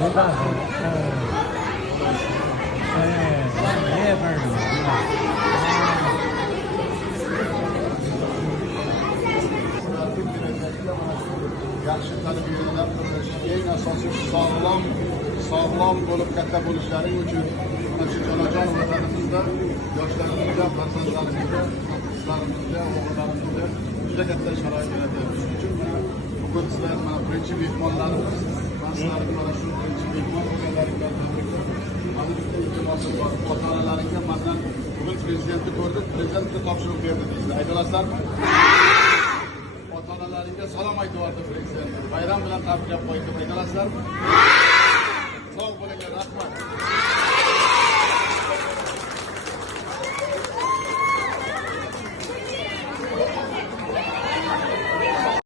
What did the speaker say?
yaxshi tarbiyalar ko'rish, eng asosiy sog'lom bo'lib katta bo'lishlari uchun mana shu jonajon vatanimizda yoshlarimizga, farzandlarimizga, qizlarimizga, o'g'illarimizga juda katta sharoit yaratadi. Shuning uchun bugun sizlar mana birinchi mehmonlarimiz, man sizlarni mana shu birinchi mehmon bo'lganlaringizdan tabriklayman. Mana bitta iltimosim bor, ota-onalaringga mandan bugun prezidentni ko'rdik, prezidentga topshiriq berdi deysiz. Ayta olasizlarmi? Ota-onalaringga salom aytib yubordi prezident. Bayram bilan tabriklab qo'ydi. Ayta olasizlarmi? Sog' bo'linglar, rahmat.